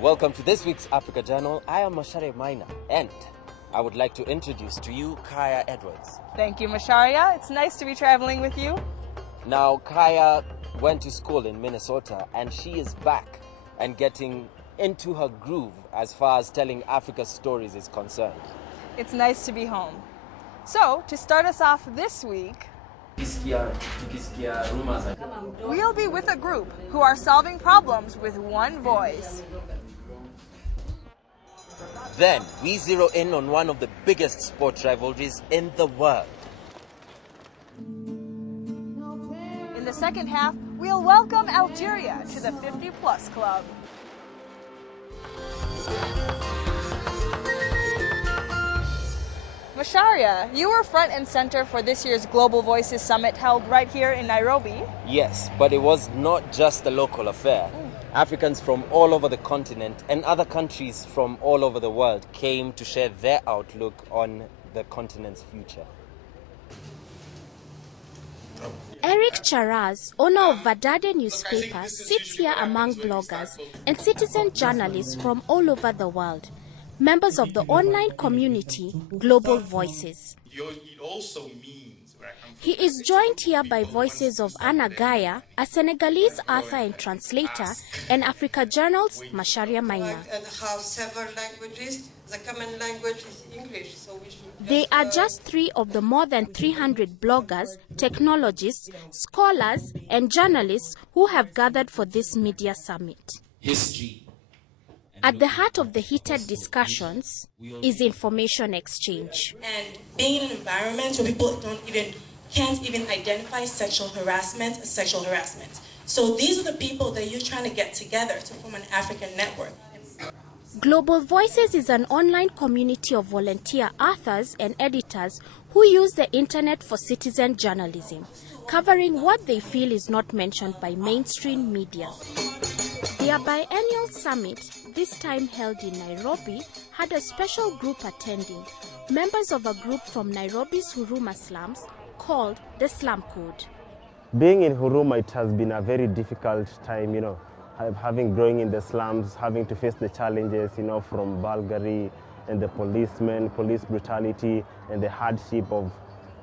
Welcome to this week's Africa Journal. I am Masharia Maina, and I would like to introduce to you Kaya Edwards. Thank you, Masharia. It's nice to be traveling with you. Now, Kaya went to school in Minnesota, and she is back and getting into her groove as far as telling Africa's stories is concerned. It's nice to be home. So, to start us off this week, we'll be with a group who are solving problems with one voice. Then, we zero in on one of the biggest sport rivalries in the world. In the second half, we'll welcome Algeria to the 50-plus club. Masharia, you were front and center for this year's Global Voices Summit held right here in Nairobi. Yes, but it was not just a local affair. Africans from all over the continent and other countries from all over the world came to share their outlook on the continent's future. Eric Charaz, owner of Vadade newspaper, sits here among bloggers and citizen journalists from all over the world, members of the online community Global Voices. He is joined here by voices of Anna Gaya, a Senegalese author and translator, and Africa Journal's Masharia Maina. And have several languages. The common language is English, so we should. They are just three of the more than 300 bloggers, technologists, scholars, and journalists who have gathered for this media summit. History. At the heart of the heated discussions is information exchange. And being in an environment where people can't even identify sexual harassment as sexual harassment. So these are the people that you're trying to get together to form an African network. Global Voices is an online community of volunteer authors and editors who use the internet for citizen journalism, covering what they feel is not mentioned by mainstream media. Their biennial summit, this time held in Nairobi, had a special group attending, members of a group from Nairobi's Huruma slums called the Slumcode. Being in Huruma, it has been a very difficult time, having growing in the slums, having to face the challenges, from Bulgari and the policemen, police brutality, and the hardship of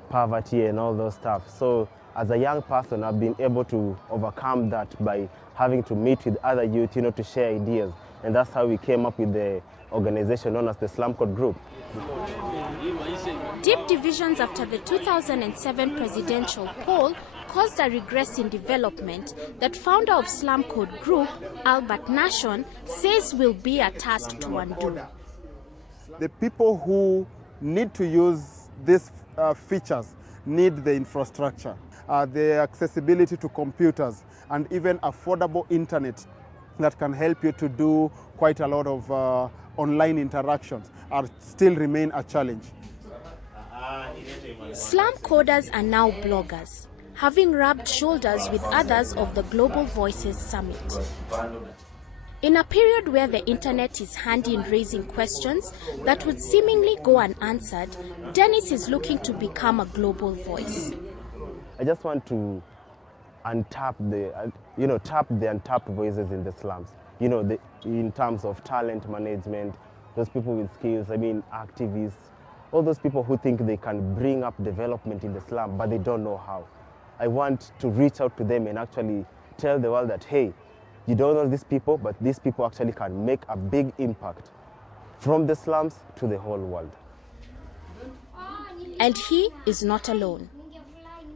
poverty and all those stuff. So as a young person, I've been able to overcome that by having to meet with other youth, to share ideas. And that's how we came up with the organization known as the Slumcode Group. Deep divisions after the 2007 presidential poll caused a regress in development that founder of Slumcode Group, Albert Nashon, says will be a task to undo. The people who need to use these features need the infrastructure, the accessibility to computers, and even affordable internet that can help you to do quite a lot of online interactions still remain a challenge. Slum coders are now bloggers, having rubbed shoulders with others of the Global Voices Summit. In a period where the internet is handy in raising questions that would seemingly go unanswered, Dennis is looking to become a global voice. I just want to untap tap the untapped voices in the slums. In terms of talent management, those people with skills, activists, all those people who think they can bring up development in the slum, but they don't know how. I want to reach out to them and actually tell the world that, hey, you don't know these people, but these people actually can make a big impact from the slums to the whole world. And he is not alone.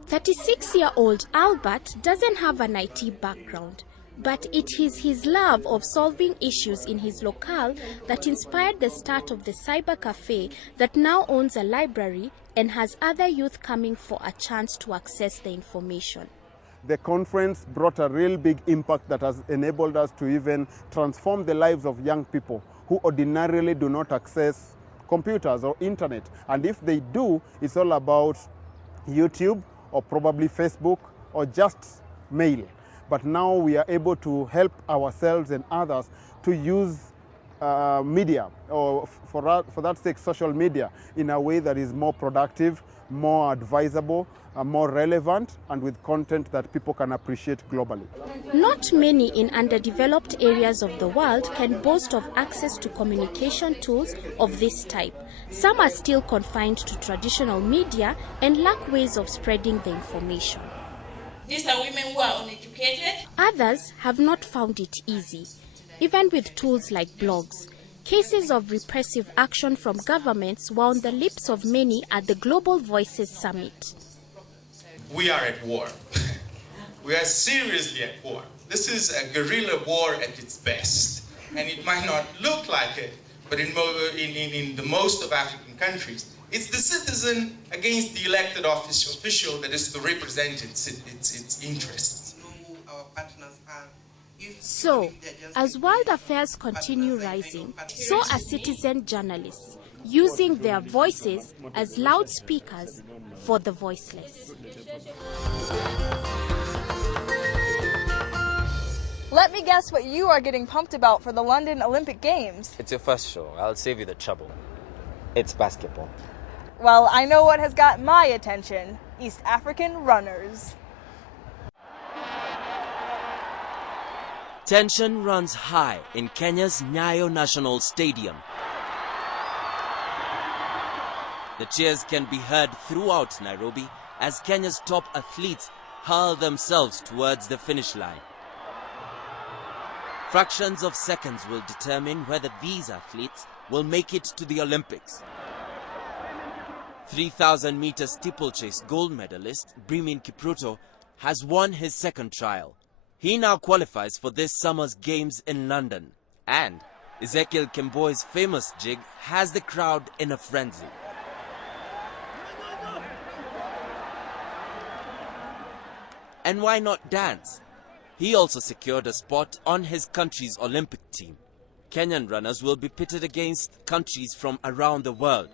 36-year-old Albert doesn't have an IT background, but it is his love of solving issues in his locale that inspired the start of the cyber cafe that now owns a library and has other youth coming for a chance to access the information. The conference brought a real big impact that has enabled us to even transform the lives of young people who ordinarily do not access computers or internet. And if they do, it's all about YouTube or probably Facebook or just mail. But now we are able to help ourselves and others to use media, or for that sake, social media, in a way that is more productive, more advisable, more relevant, and with content that people can appreciate globally. Not many in underdeveloped areas of the world can boast of access to communication tools of this type. Some are still confined to traditional media and lack ways of spreading the information. These are women who are uneducated. Others have not found it easy, even with tools like blogs. Cases of repressive action from governments were on the lips of many at the Global Voices Summit. We are at war. We are seriously at war. This is a guerrilla war at its best. And it might not look like it, but in the most of African countries, it's the citizen against the elected official that is to represent its interests. So, as world affairs continue rising, so are citizen journalists, using their voices as loudspeakers for the voiceless. Let me guess what you are getting pumped about for the London Olympic Games. It's your first show. I'll save you the trouble. It's basketball. Well, I know what has got my attention. East African runners. Tension runs high in Kenya's Nyayo National Stadium. The cheers can be heard throughout Nairobi as Kenya's top athletes hurl themselves towards the finish line. Fractions of seconds will determine whether these athletes will make it to the Olympics. 3,000 meter steeplechase gold medalist Brimin Kipruto has won his second trial. He now qualifies for this summer's games in London. And Ezekiel Kemboi's famous jig has the crowd in a frenzy. And why not dance? He also secured a spot on his country's Olympic team. Kenyan runners will be pitted against countries from around the world.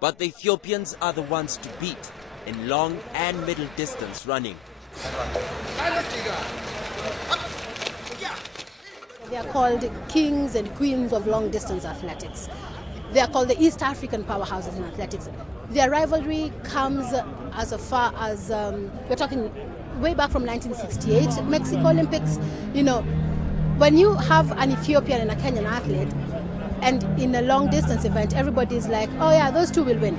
But the Ethiopians are the ones to beat in long and middle distance running. They are called kings and queens of long distance athletics. They are called the East African powerhouses in athletics. Their rivalry comes as far as, we're talking way back from 1968, Mexico Olympics. You know, when you have an Ethiopian and a Kenyan athlete, and in a long distance event, everybody's like, oh yeah, those two will win.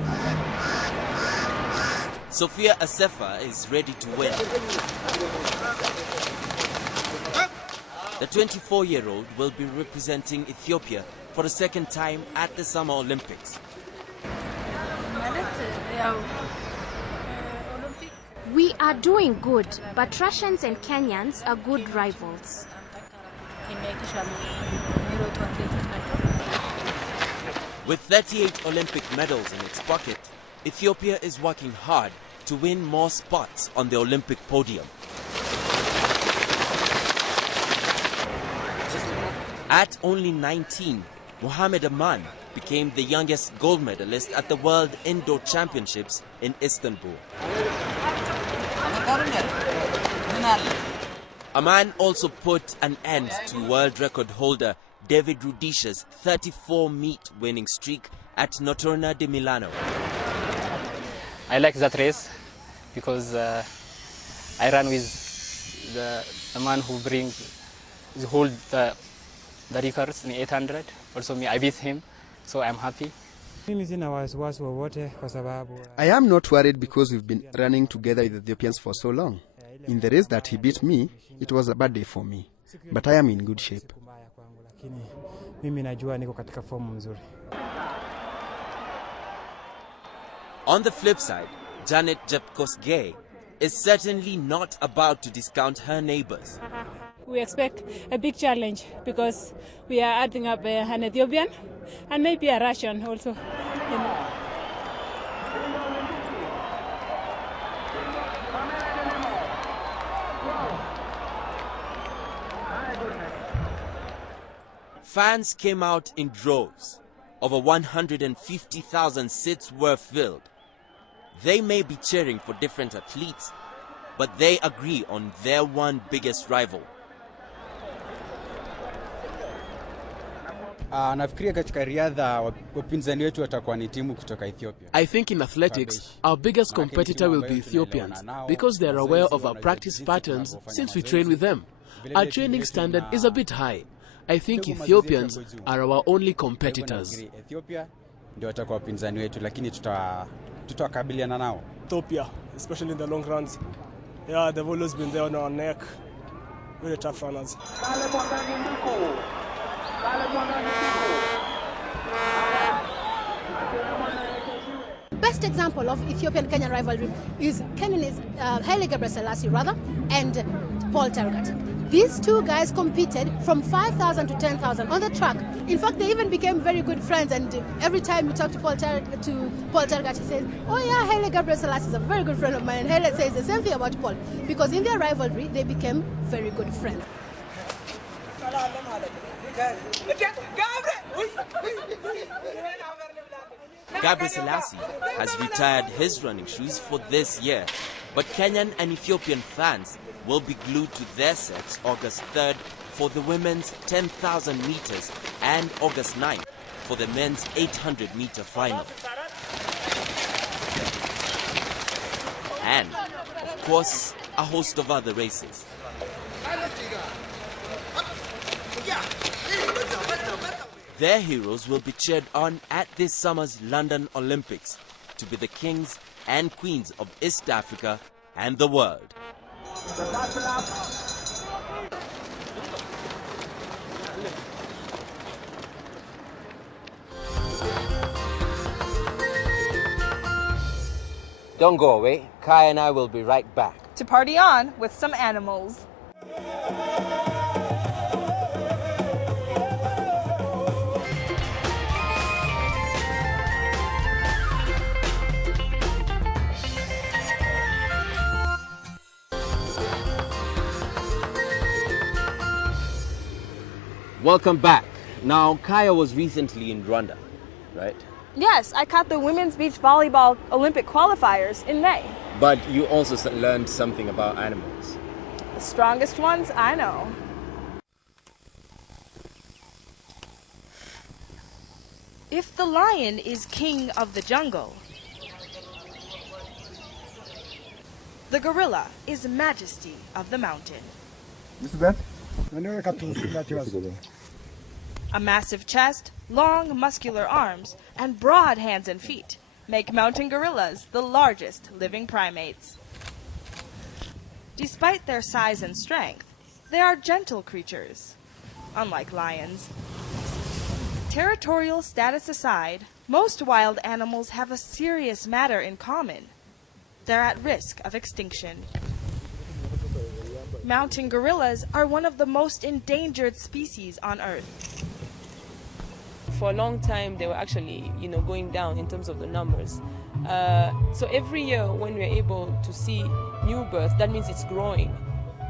Sophia Asefa is ready to win. The 24-year-old will be representing Ethiopia for the second time at the Summer Olympics. We are doing good, but Russians and Kenyans are good rivals. With 38 Olympic medals in its pocket, Ethiopia is working hard to win more spots on the Olympic podium. At only 19, Mohamed Aman became the youngest gold medalist at the World Indoor Championships in Istanbul. Aman also put an end to world record holder David Rudisha's 34-meet winning streak at Notorna di Milano. I like that race because I ran with the man who hold the records in 800. Also me, I beat him, so I'm happy. I am not worried because we've been running together with the Ethiopians for so long. In the race that he beat me, it was a bad day for me, but I am in good shape. On the flip side, Janet Jepkosgei is certainly not about to discount her neighbors. We expect a big challenge because we are adding up an Ethiopian and maybe a Russian also. Fans came out in droves. Over 150,000 seats were filled. They may be cheering for different athletes, but they agree on their one biggest rival. Nafikiria katika riadha wapinzani wetu watakuwa ni timu kutoka Ethiopia. I think in athletics, our biggest competitor will be Ethiopians because they are aware of our practice patterns since we train with them. Our training standard is a bit high. I think Ethiopians are our only competitors. Ethiopia ndio watakuwa wapinzani wetu, lakini tutawakabiliana nao. Ethiopia, especially in the long runs. Yeah, they've always been there on our neck. Very tough runners. Best example of Ethiopian-Kenyan rivalry is Haile Gebrselassie and Paul Tergat. These two guys competed from 5,000 to 10,000 on the track. In fact, they even became very good friends, and every time you talk to Paul Tergat, he says, oh yeah, Haile Gebrselassie is a very good friend of mine. And Haile says the same thing about Paul, because in their rivalry, they became very good friends. Gebrselassie has retired his running shoes for this year, but Kenyan and Ethiopian fans will be glued to their sets August 3rd for the women's 10,000 meters and August 9th for the men's 800-meter final. And, of course, a host of other races. Their heroes will be cheered on at this summer's London Olympics to be the kings and queens of East Africa and the world. Don't go away. Kai and I will be right back. To party on with some animals. Welcome back. Now, Kaya was recently in Rwanda, right? Yes, I caught the women's beach volleyball Olympic qualifiers in May. But you also learned something about animals. The strongest ones I know. If the lion is king of the jungle, the gorilla is majesty of the mountain. A massive chest, long muscular arms, and broad hands and feet make mountain gorillas the largest living primates. Despite their size and strength, they are gentle creatures, unlike lions. Territorial status aside, most wild animals have a serious matter in common. They're at risk of extinction. Mountain gorillas are one of the most endangered species on Earth. For a long time, they were actually, going down in terms of the numbers. So every year when we're able to see new births, that means it's growing.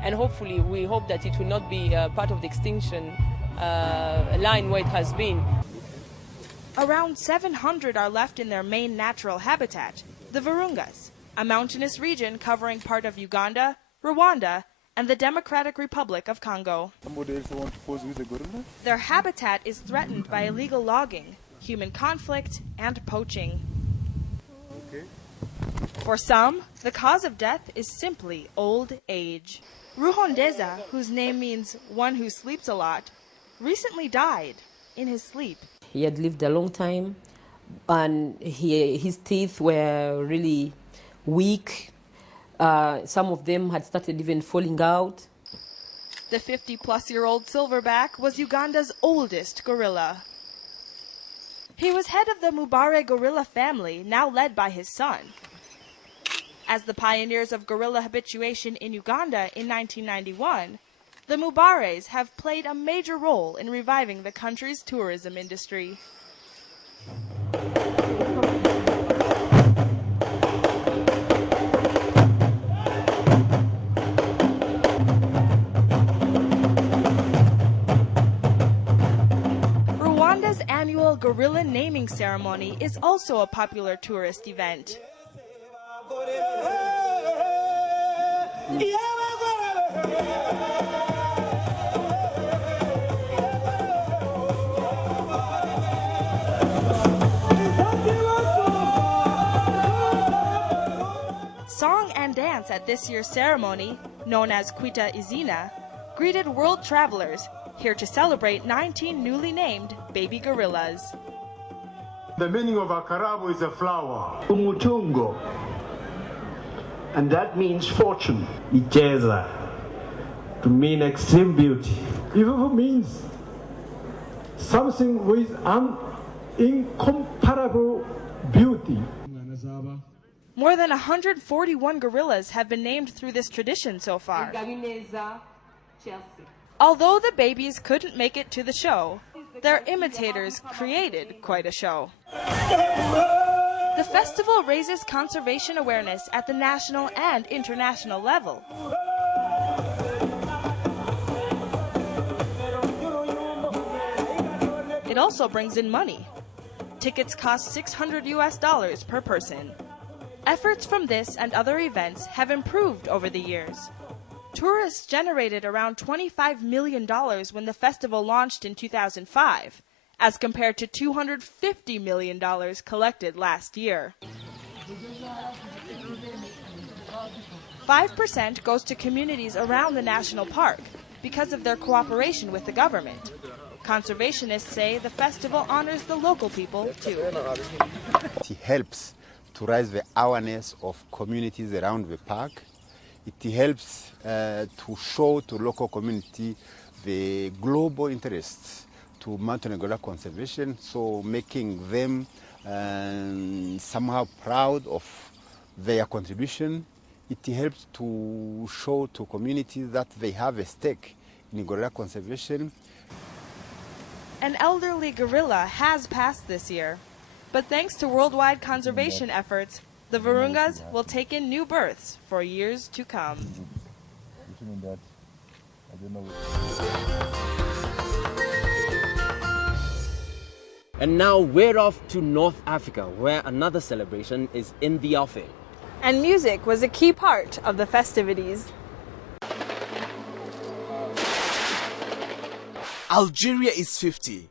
And hopefully, we hope that it will not be part of the extinction line where it has been. Around 700 are left in their main natural habitat, the Virungas, a mountainous region covering part of Uganda, Rwanda, and the Democratic Republic of Congo. Somebody else want to pose with a gorilla? Their habitat is threatened by illegal logging, human conflict, and poaching. Okay. For some, the cause of death is simply old age. Ruhondeza, whose name means one who sleeps a lot, recently died in his sleep. He had lived a long time, and his teeth were really weak. Some of them had started even falling out. The 50-plus-year-old silverback was Uganda's oldest gorilla. He was head of the Mubare gorilla family, now led by his son. As the pioneers of gorilla habituation in Uganda in 1991, the Mubares have played a major role in reviving the country's tourism industry. Rwanda's annual gorilla naming ceremony is also a popular tourist event. dance at this year's ceremony, known as Kwita Izina, greeted world travelers here to celebrate 19 newly named baby gorillas. The meaning of Akarabo is a flower. Umutungo. And that means fortune. Icheza. To mean extreme beauty. Ivuvu means something with an incomparable beauty. More than 141 gorillas have been named through this tradition so far. Although the babies couldn't make it to the show, their imitators created quite a show. The festival raises conservation awareness at the national and international level. It also brings in money. Tickets cost $600 per person. Efforts from this and other events have improved over the years. Tourists generated around $25 million when the festival launched in 2005, as compared to $250 million collected last year. 5% goes to communities around the national park because of their cooperation with the government. Conservationists say the festival honors the local people too. It helps to raise the awareness of communities around the park. It helps to show to local community the global interests to mountain gorilla conservation, so making them somehow proud of their contribution. It helps to show to communities that they have a stake in gorilla conservation. An elderly gorilla has passed this year, but thanks to worldwide conservation efforts, the Virungas will take in new births for years to come. And now we're off to North Africa, where another celebration is in the offing. And music was a key part of the festivities. Algeria is 50.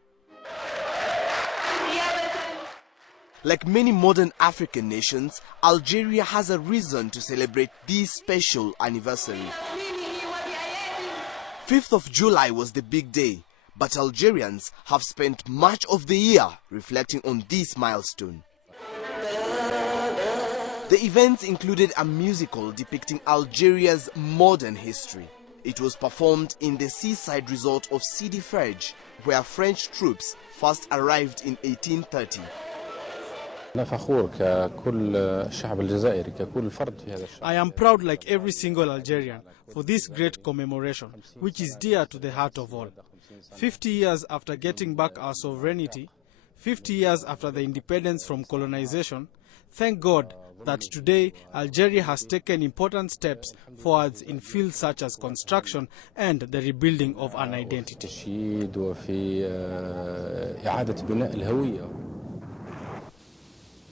Like many modern African nations, Algeria has a reason to celebrate this special anniversary. 5th of July was the big day, but Algerians have spent much of the year reflecting on this milestone. The events included a musical depicting Algeria's modern history. It was performed in the seaside resort of Sidi Ferj, where French troops first arrived in 1830. I am proud like every single Algerian for this great commemoration, which is dear to the heart of all. 50 years after getting back our sovereignty, 50 years after the independence from colonization, thank God that today Algeria has taken important steps forwards in fields such as construction and the rebuilding of an identity.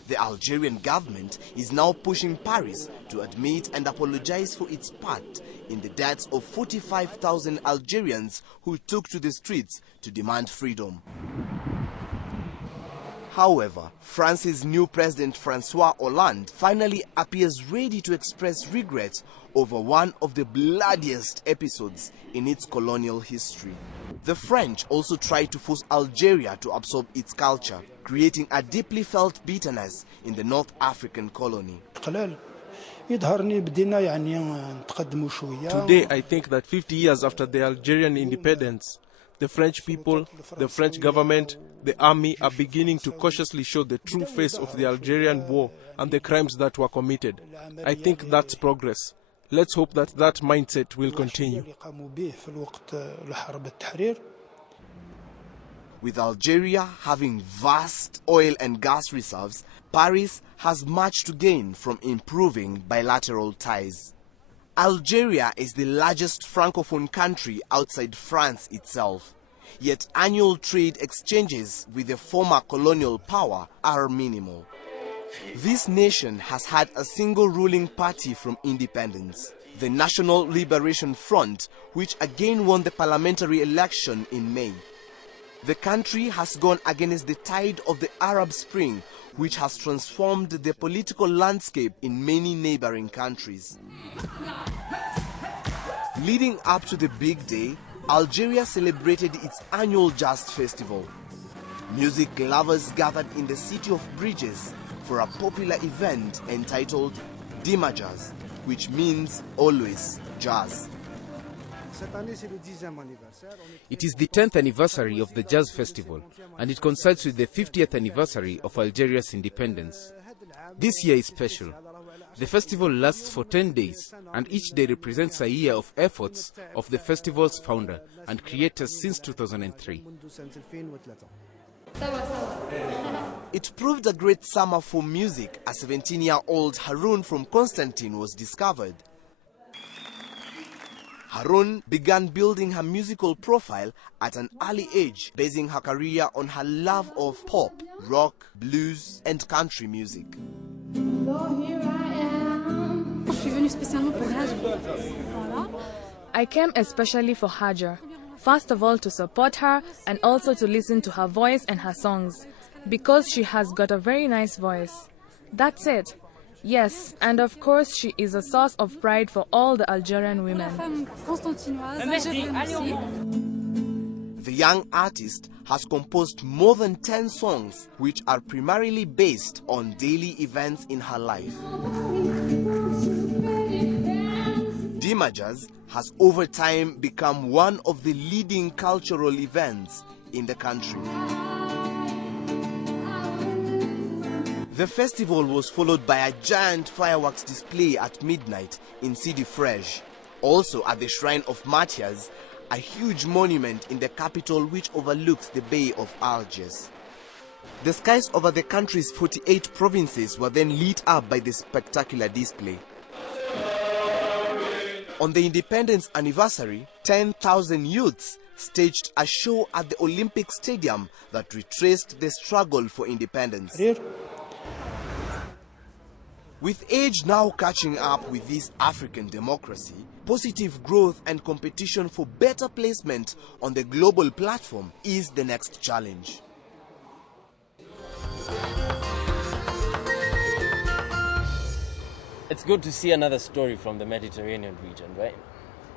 The Algerian government is now pushing Paris to admit and apologize for its part in the deaths of 45,000 Algerians who took to the streets to demand freedom. However, France's new president Francois Hollande finally appears ready to express regret over one of the bloodiest episodes in its colonial history. The French also tried to force Algeria to absorb its culture, creating a deeply felt bitterness in the North African colony. Today, I think that 50 years after the Algerian independence, the French people, the French government, the army are beginning to cautiously show the true face of the Algerian war and the crimes that were committed. I think that's progress. Let's hope that that mindset will continue. With Algeria having vast oil and gas reserves, Paris has much to gain from improving bilateral ties. Algeria is the largest Francophone country outside France itself, yet annual trade exchanges with the former colonial power are minimal. This nation has had a single ruling party from independence, the National Liberation Front, which again won the parliamentary election in May. The country has gone against the tide of the Arab Spring, which has transformed the political landscape in many neighboring countries. Leading up to the big day, Algeria celebrated its annual jazz festival. Music lovers gathered in the city of Bridges for a popular event entitled Dima Jazz, which means always jazz. It is the 10th anniversary of the Jazz Festival, and it coincides with the 50th anniversary of Algeria's independence. This year is special. The festival lasts for 10 days, and each day represents a year of efforts of the festival's founder and creators since 2003. It proved a great summer for music as 17-year-old Harun from Constantine was discovered. Harun began building her musical profile at an early age, basing her career on her love of pop, rock, blues, and country music. I came especially for Hajar. First of all, to support her and also to listen to her voice and her songs, because she has got a very nice voice. That's it. Yes, and of course she is a source of pride for all the Algerian women. The young artist has composed more than 10 songs which are primarily based on daily events in her life. Dima Jazz has over time become one of the leading cultural events in the country. The festival was followed by a giant fireworks display at midnight in Sidi Fresh. Also at the Shrine of Martyrs, a huge monument in the capital which overlooks the Bay of Algiers. The skies over the country's 48 provinces were then lit up by the spectacular display. On the independence anniversary, 10,000 youths staged a show at the Olympic Stadium that retraced the struggle for independence. With age now catching up with this African democracy, positive growth and competition for better placement on the global platform is the next challenge. It's good to see another story from the Mediterranean region, right?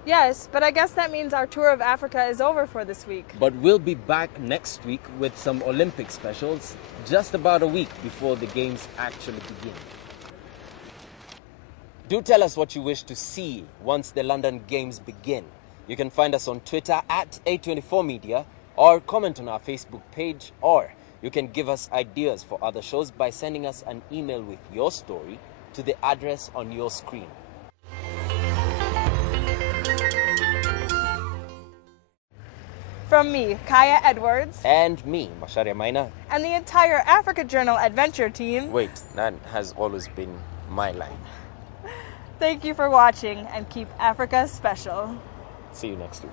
Yes, but I guess that means our tour of Africa is over for this week. But we'll be back next week with some Olympic specials, just about a week before the games actually begin. Do tell us what you wish to see once the London Games begin. You can find us on Twitter at A24 Media, or comment on our Facebook page, or you can give us ideas for other shows by sending us an email with your story to the address on your screen. From me, Kaya Edwards. And me, Masharia Maina. And the entire Africa Journal Adventure team. Wait, that has always been my line. Thank you for watching, and keep Africa special. See you next week.